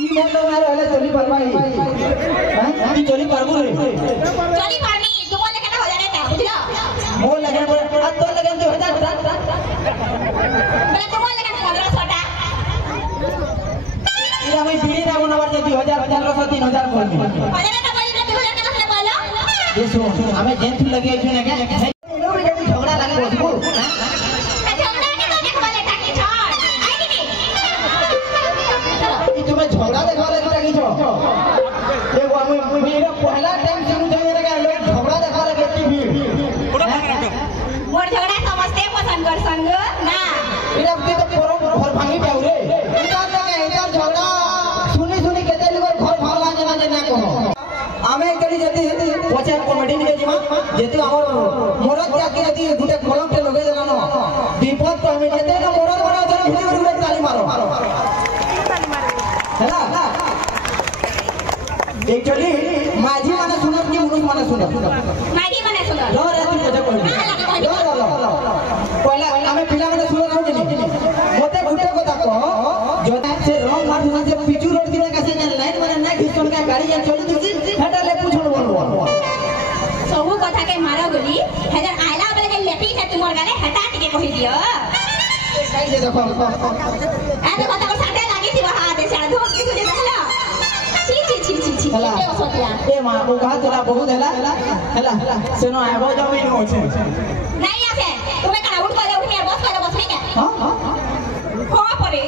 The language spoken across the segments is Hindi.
मोर लगा रहले चली परबाई हैं की चली परबो रे चली पानी तुम लेके ना हो जाने का बुझलो मोर लगे आ तो लगे 2000 बोले तुम लेके 1500 टा इरा मैं बीड़ी ना बनवार जे 2000 1500 3000 कोन में पहले तो बोली 2000 का कहले बोलो ये सुन हमें जेंट लगे छु ने के लो भी जब झगड़ा लगे बसबो झगड़ा के तो देखो बोले टाकी छोड़ आई कि नहीं तुम्हें झगड़ा देखा लगे टाकी छो देखो हम मेरा पहला टाइम शुरू थे मेरे का लोग झगड़ा देखा लगे टीवी मोर झगड़ा समझते पसंद कर संग ना इरा तो परम घर भांगी जाऊ रे इधर लगे इधर झगड़ा सुनी सुनी केते लोग घर भागला जना जना कहो आमे करी जति पछे कॉमेडी में जिमा जेते हमर मोरत जाके यदि गुटे कलम के लगे देलानो विपद तो हमें जेते ना मोरत बना दे भिड़ी भिड़ी ताली मारो हैला एक्चुअली माझी माने सुनत कि मुनुष माने सुनत मागी माने सुनो लो रे तू कथा कहली लो पहला हमें पिला माने सुनो ना कि मोते गुटे कथा कह जो से रंग मार से पिचू रोड दिने का से लाइन माने ना घिसण का गाड़ी या चली दिसी हटा ले पूछण बोलबो सबू कथा के मारा गली हेजर आइला बेले के लेपी है तुमर गाले हटा के कहि दियो कैसे देखो आ देखो तब साथे लागी थी वहां दे से धोक के तुझे देखला छी हला ए मां को कहा तोरा बहुत हला सेनो आबो जो में हो छे नहीं आसे तुम्हें कना उठ पड़े उठ बस पड़े बस नहीं क्या हां को पड़े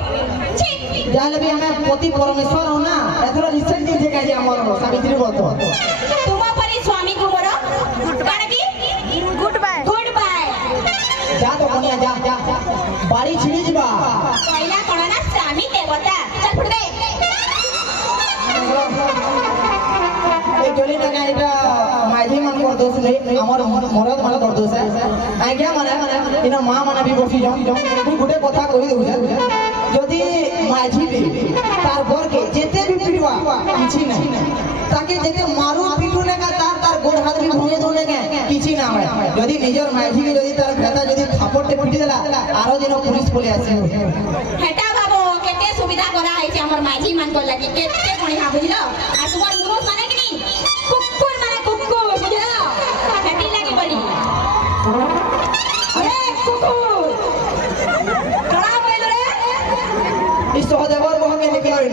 छी जाले भी हमें पति परमेश्वर हो ना एथरा रिसेंट दिन देखा जे हमर सावित्री बोलतो तुम परी स्वामी को मोर काना की गुड बाय जा तो बनिया जा बाड़ी छिड़ी जीवा पहिला कोना ना स्वामी देवता चल फुट दे एक जोली ना गाइटा माझी मन कर दोस नहीं हमर मरद मन कर दोस है आज्ञा माने इना मां माने भी बसी जाऊ तू गुटे कथा कहि दउ जदी माझी भी तार घर के जेते भी पिटवा किछि नहीं ताके जेते मारू पिटू लेगा तार गोड़ हाथ भी भुए धोने के किछि ना है जदी निजर माझी के जदी तार भेता जदी थापटे पिटी देला आरो दिन पुलिस बोले आसी हेटा बाबू केते सुविधा करा है हमर माझी मन को लगी केते कोनी हा बुझलो आ तुमर मुरुस माने कि नहीं कुकुर माने कुकुर बुझलो हेटी लगी बड़ी अरे कुकुर कड़ा बोल रे इस सहदेवर बह के निकल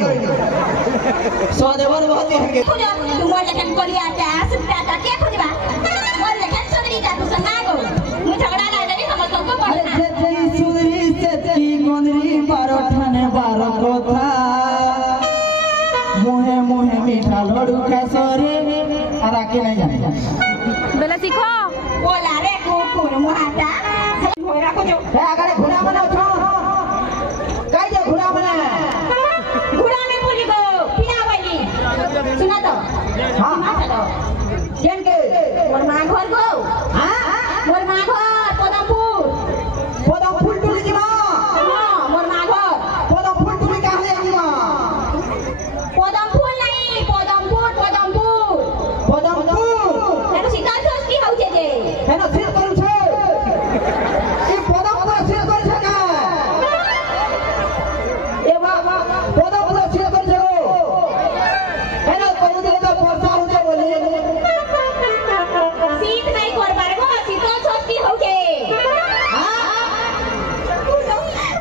सहदेवर बहुत ही तुमर लेकिन कोलिया दास दादा के खोजबा मोर लेकिन सुंदरी का तू संगा गो मु झगड़ा ना देनी समझ को पड़ना से सुंदरी से की गोंदरी बारो ठाने बारो कोथा मुहे मुहे मीठा लड्डू कसरे आरा के नहीं जाने बेला सीखो बोला रे कुकुर मुहाटा घोड़ा को जो ए अगर घोड़ा बना छो काई जे घोड़ा बना घोड़ा में बोली गो पिना वाली सुना तो हां केन के मोर मां घर गो हां मोर मां घर पदमपुर टुली की मां हां मोर मां घर पदमपुर टुली कहां ले की मां पदमपुर नहीं पदमपुर एनो सीता सोचती हौ जे एनो सिर करू छे ई पदमपुर सिर करू छे का ए बाबा पदमपुर सिर करू छे एनो करू दे तो परसा हो जे बोली सीत नहीं कर पारबो सीता सोचती हौ जे हां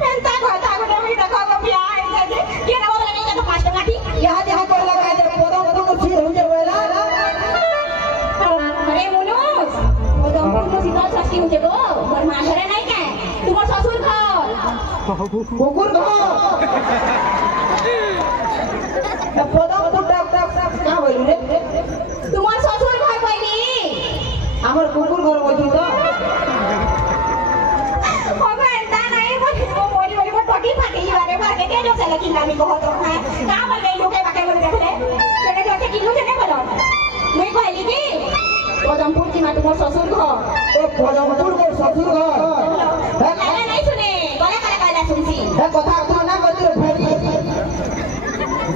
एंता घटा को भी रखा को बियाह है जे के ना बोले नहीं तो पांच टका ठीक यहां जहां को लगा दे पदमपुर सिर हो जे बोला अरे मुनुस पदमपुर को सीता सोचती हौ जे गो मोर मां घरे नहीं के तुमर ससुर घर कुकुर घो पदमपुर का बोलू रे तुमर ससुर घर पहिली हमर कुकुर घर बोलू तो हमरा एंता नहीं बोली टोटी फाटी बारे बारे के जो से लेकिन नामी को तो है का बोल गई लोके बाके बोल देखले केने के किलो जने बोलो मैं कहली कि पदमपुर की मां तुमर ससुर घर ए पदमपुर को ससुर घर मैंने नहीं सुने बोले कहला सुनसी ए कथा तो ना कहती रे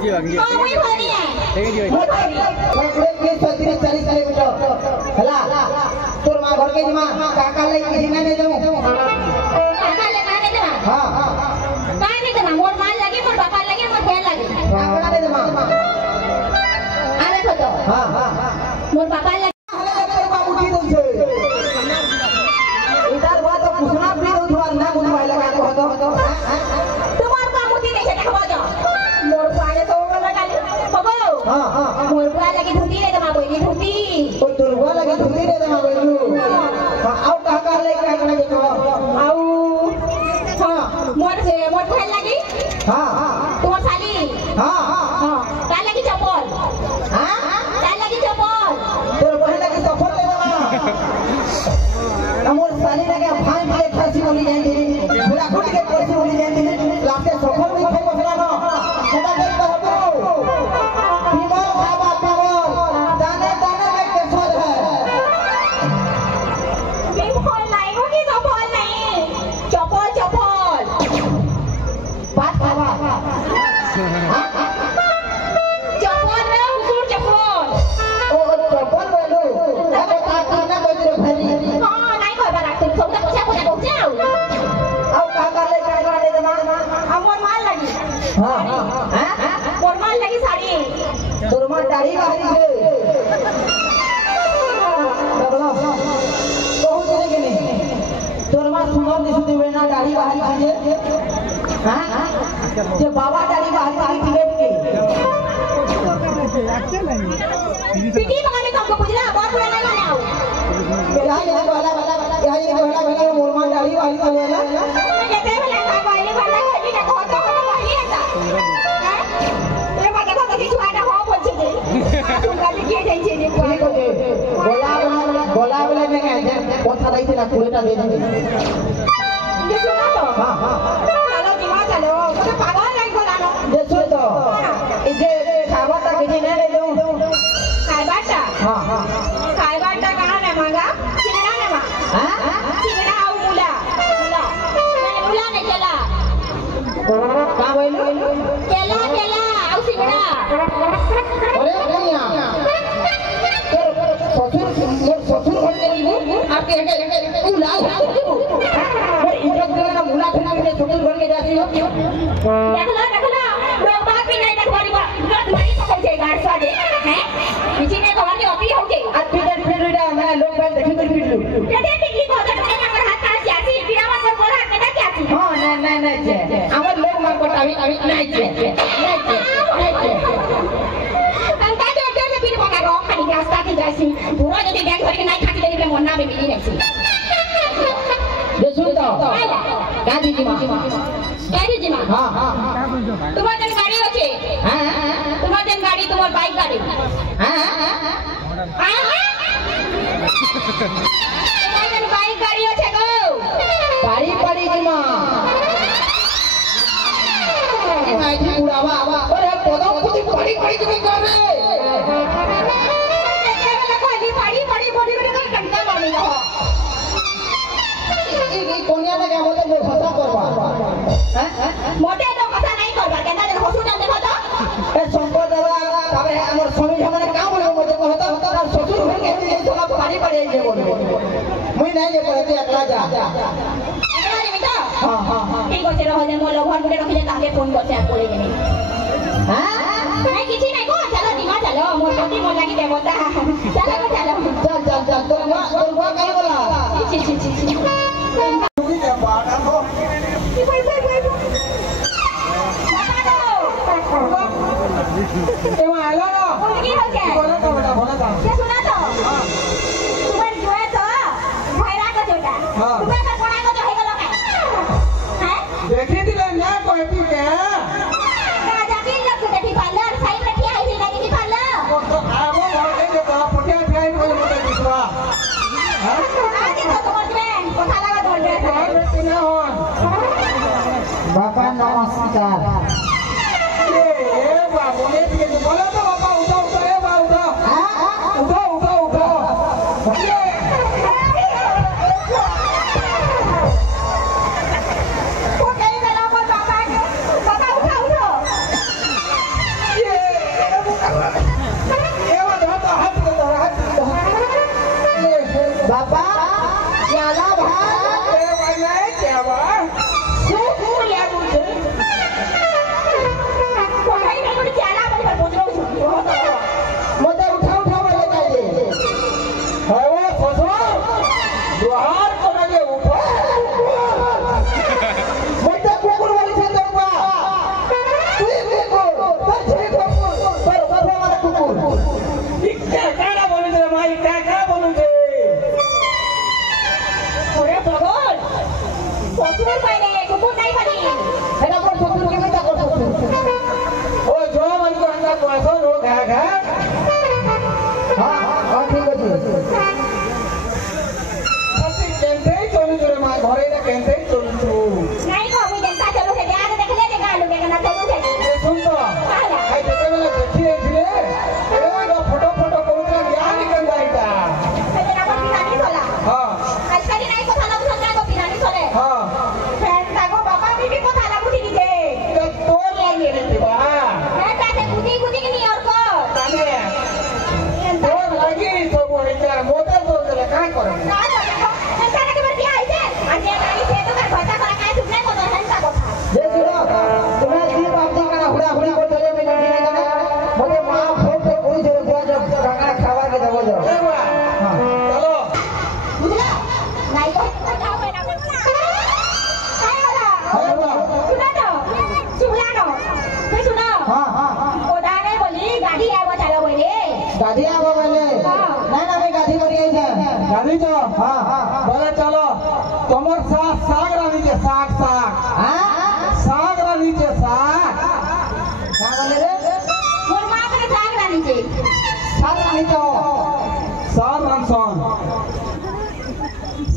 हां वही भरी है मैं 30 40 किलोमीटर हला तोर मां घर के मां काका ले किसी ने जाऊं काका ले माने दे हां का नहीं दे मोर मां लगे मोर बापा लगे मोर बहन लगे काका ले दे मां ले का करना देखो आउ हां मोर भल लगी हां तुम साली हां हां का लगी चप्पल हां का लगी चप्पल तोर बहन लगी सफर ले ना हमर साली लगे भाई भाई खासी बोली जाती बुला खुद के पैसे बोली जाती लास्ट सफर में खाई बसला ना सेटा के कहबो पीमल खाबा पीमल दाने दाने में केसर है बिल्कुल नहीं होगी चप्पल नहीं चप्पल चप्पल बात खाबा चप्पल में हुजूर चप्पल ओ चप्पल बोलू अबे ताकी ना बोली रे भाई हां नहीं कोई बात तुम सब पूछा जाओ अब का कर ले देना हमर माल लगी हां हां मोर माल लगी साड़ी तोर मां दाढ़ी बाहरी छे बगला बहुत दिन के नहीं तोर मां सुनो दिसु देवे ना दाढ़ी बाहरी छे हां जे बाबा दाढ़ी बाहरी छे के पिटी मगाने तुमको बुझला बहुत बुरा नहीं माने आओ यही वाला मोर मां दाढ़ी बाहरी छे ना कहते हैं लगा वाली वाला कभी ना तो वही है ये बात तो किसी छुआना हो बोल छे तुम का लिखिए जाई छे ने कोई को दे बोला में কথা দাইতে না কুড়েটা দে দে ये सुना तो हां हां चलो दिमाग चलो तो पागल नहीं बोलानो देखो तो এই যে খাবারটা কেটে না রে দেউ काय बाटा हां हां काय बाटा कहां ने मांगा सिंगड़ा ने मां हां सिंगड़ा और मूला मैंने मूला नहीं चला का बोलू केला केला और सिंगड़ा अरे कन्या ससुर घर के लिए आपके उला और इधर ना मुला खाना के ससुर घर के जाती हो देख लो लोग बात भी नहीं देखवारी बा तुम्हारी तो होजे गाड़ साडे हैं किसी ने कहा कि अभी होगे आज फिर मैं लोग बात देखी कर फिर लूं देखे टिकली को तो तुम्हें नंबर हाथ का जासी पिरावा कर बोला हाथ में क्या थी हां नहीं छे हमर लोग मां को अभी नहीं छे अंका जो जो फिर बना रो खाली रास्ता की जासी पूरा जो बैग भर के नहीं खाती देने मोन्ना में मिली नहीं ये सुन तो गाड़ी जी मां हां तुम्हार जन गाड़ी होचे हां तुम्हार जन गाड़ी तुम्हार बाइक गाड़ी हां तुम्हार जन बाइक गाड़ी होचे गो गाड़ी पड़ी जी मां ये माइठी उड़ावा अरे पदम खुदी पड़ी तुम्हें कर रे कोनिया लगा बोले मैं फसा करवा मोटे तो फसा नहीं करवा केना जन हसु ना देखो तो ए संपद दादा तबे हमर स्वामी हमने का बोले मुझे कहता तार ससुर घर के ये साला पानी पड़े जे बोले मुई नहीं जे कहते अकला जा एकरा जे बेटा हां ठीक होचे रहो जे मोर लोभर मुटे रखिले ताके फोन करছে আর পড়ে গেনি नहीं किसी नहीं को चलो दिमा चलो मोर पति मोर लागी देवता चलो चल तोर बुआ का बोला छी बापा नमस्कार बापा याला ससुर पहले कुकुर नहीं बनी एटा मोर ससुर के बेटा कर ससुर ओ जो मन को अंदर पैसा रो घा घा हां हां ठीक अछि ससुर केनते चलु रे मां घरे ना केनते चलु नहीं को मुई जनता चलो से जा देख ले देखा लोगे ना चलो से ए सुन तो आई देखले देखि रे ए गो फोटो फोटो कोन या निकल जाईता तेरा को पिरानी सोला हां आजकल नहीं को थाना संगा को पिरानी सोले हां फ्रेंड ताको बाबा बीबी को थाना बुटी दीजे तो तोर लागे रे बा मैं ताते कुदी कुदी के नहीं और को ताने तोर लागी तो बोइता मोटा तो ले का करे का जनता के बरती आई से आज ये गाड़ी से तो कर भाषा करा काय सुनने को तो हंसा को ये सुनो तुम्हें दी बाप जी का हुड़ा हुड़ी को चले में नहीं जाना बोले मां फोन पे कोई जरूर बुआ जब खाना खावा के दबो जाओ ए बा हां चलो बुझला नहीं को बताओ मेरा काय होला हां बा सुना तो सुना हां हां ओदा नहीं बोली गाड़ी आवा चलो बोले गाड़ी आवा बोले ना ना मैं गाड़ी करी आई था गाड़ी तो हां हां बोले चलो तमर साग रानी के साग साग हां साग रानी के साग का बोले रे मोर मां के साग रानी जी साग नहीं तो साग रानसन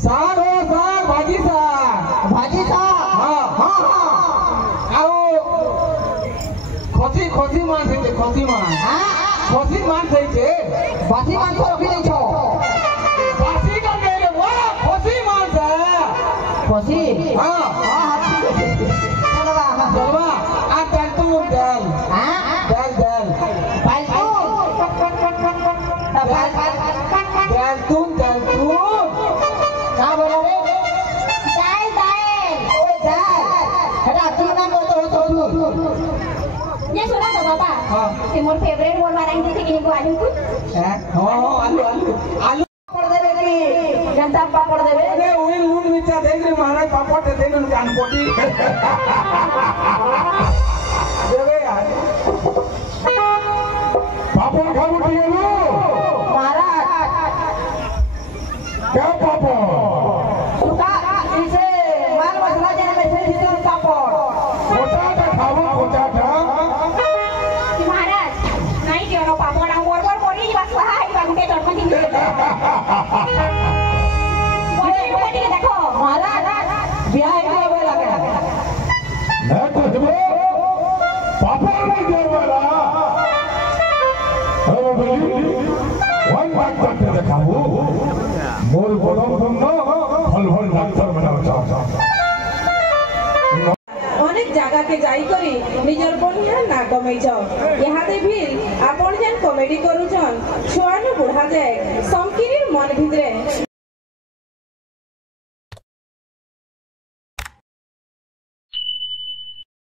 साग हो साग भाजी साग भाजी साग हां हां हां आओ खसी खसी मांस है खसी मांस हां खसी मांस है बासी मांस रखी नहीं छो खसी का मेरे वो खसी मांस है खुशी हां हां हां ठीक है चलवा चलवा आ टंटू दल हां दल दल फालतू दल तू का बोला रे दाल दाल ओए दाल हटा तू ना बोल तो ससुर ये सुना तो बाबा हाँ। ये मोर फेवरेट बोल वाला इंग्लिश की को आलू को हां हां आलू आलू आलू पड़ देबे की जनता पापड़ देबे अरे ओई लून मिर्चा देख रे महाराज पापड़ दे देन कान पोटी देवे यार पापड़ खाबो टिएलो महाराज क्या पापड़ सुखा इसे माल मसाला जन में से भीतर पापड़ कोटा खाबो कोटा महाराज नहीं क्यों ना पापड़ और और मोरी बस वहां है बागुटे तड़पन दिन मोरी देखो महाराज ब्याह के होवे लगे मैं कुछ पापड़ नहीं दे वाला हेलो बेली वन बात करके दिखाओ मोर बोलो तुम ना फल फल डॉक्टर बनाओ जाओ अनेक जगह के जाई करी निजर बढ़िया ना कमई छ यहादे भी आपण जन कॉमेडी करूछन छुआ न बुढ़ा जाए समकिरी मन भितरे